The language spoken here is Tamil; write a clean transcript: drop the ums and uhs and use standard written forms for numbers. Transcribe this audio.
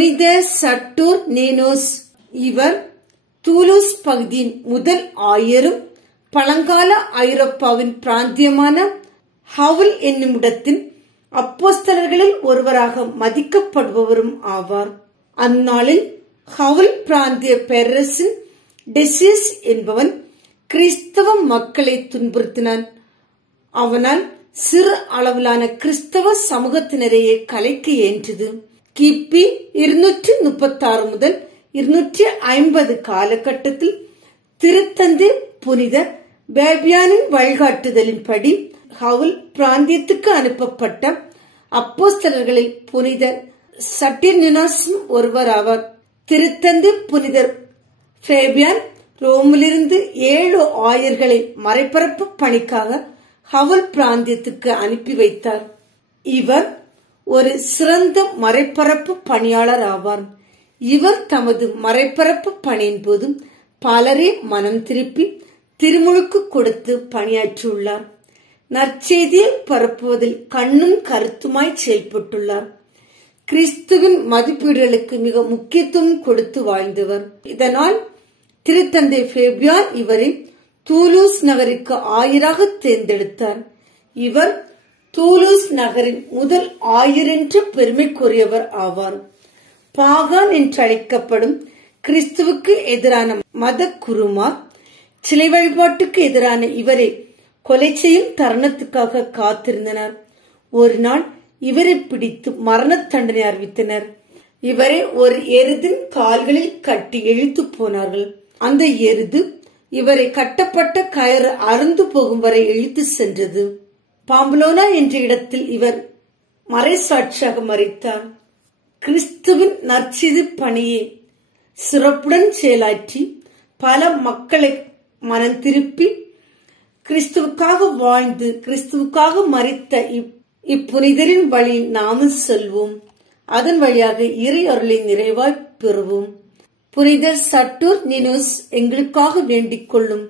புனித சட்டூர் நீனோஸ். இவர் தூலூஸ் பகுதியின் முதல் ஆயரும் பழங்கால ஐரோப்பாவின் பிராந்தியமான ஹவுல் என்னுமிடத்தின் அப்போஸ்தலர்களில் ஒருவராக மதிக்கப்படுபவரும் ஆவார். அந்நாளில் ஹவுல் பிராந்திய பேரரசின் டெசியஸ் என்பவன் கிறிஸ்தவ மக்களை துன்புறுத்தினான். அவனால் சிறு அளவிலான கிறிஸ்தவ சமூகத்தினரையே கலைக்க இயன்றது. கிபி 236 முதல் 250 காலகட்டத்தில் திருத்தந்தை புனித பேபியானின் வழிகாட்டுதலின்படி ஹவுல் பிராந்தியத்துக்கு அனுப்பப்பட்ட அப்போஸ்தலர்களில் புனித சட்டர்னினோஸ் ஒருவர் ஆவார். திருத்தந்தை புனிதர் ஃபேபியான் ரோமிலிருந்து 7 ஆயர்களை மறைபரப்பு பணிக்காக ஹவுல் பிராந்தியத்துக்கு அனுப்பி வைத்தார். இவர் ஒரு சிறந்த மறைபரப்பு பணியாளர் ஆவார். இவர் தமது மறைபரப்பு பணியின் போது பலரை மனம் திருப்பி திருமுழுக்கு கொடுத்து பணியாற்றியுள்ளார். நற்செய்தியை பரப்புவதில் கண்ணும் கருத்துமாய் செயல்பட்டுள்ளார். கிறிஸ்துவின் மதிப்பீடுகளுக்கு மிக முக்கியத்துவம் கொடுத்து வாழ்ந்தவர். இதனால் திருத்தந்தை ஃபேபியான் இவரை தூலூஸ் நகருக்கு ஆயராக தேர்ந்தெடுத்தார். இவர் தூலூஸ் நகரின் முதல் ஆயர் என்ற பெருமைக்குரியவர் ஆவார். பாகான் என்று அழைக்கப்படும் கிறிஸ்துவுக்கு எதிரான மத குருமார் சிலை வழிபாட்டுக்கு எதிரான இவரை கொலை செய்யும் தருணத்துக்காக காத்திருந்தனர். ஒரு நாள் இவரை பிடித்து மரண தண்டனை அறிவித்தனர். இவரை ஒரு எருதின் கால்களில் கட்டி இழுத்து போனார்கள். அந்த எருது இவரை கட்டப்பட்ட கயிறு அறுந்து போகும் வரை இழுத்து சென்றது. பாம்புலோனா என்ற இடத்தில் இவர் மறைசாட்சியாக மரித்தார். கிறிஸ்துவின் நற்செய்தி பணியை சிறப்புடன் செயலாற்றி பல மக்களை மனம் திருப்பி கிறிஸ்துவுக்காக வாழ்ந்து கிறிஸ்துவுக்காக மரித்த இப்புனிதரின் வழியில் நாமும் செல்வோம். அதன் வழியாக இறை அருளை நிறைவாய் பெறுவோம். புனித சட்டூர் நீனோஸ் எங்களுக்காக வேண்டிக் கொள்ளும்.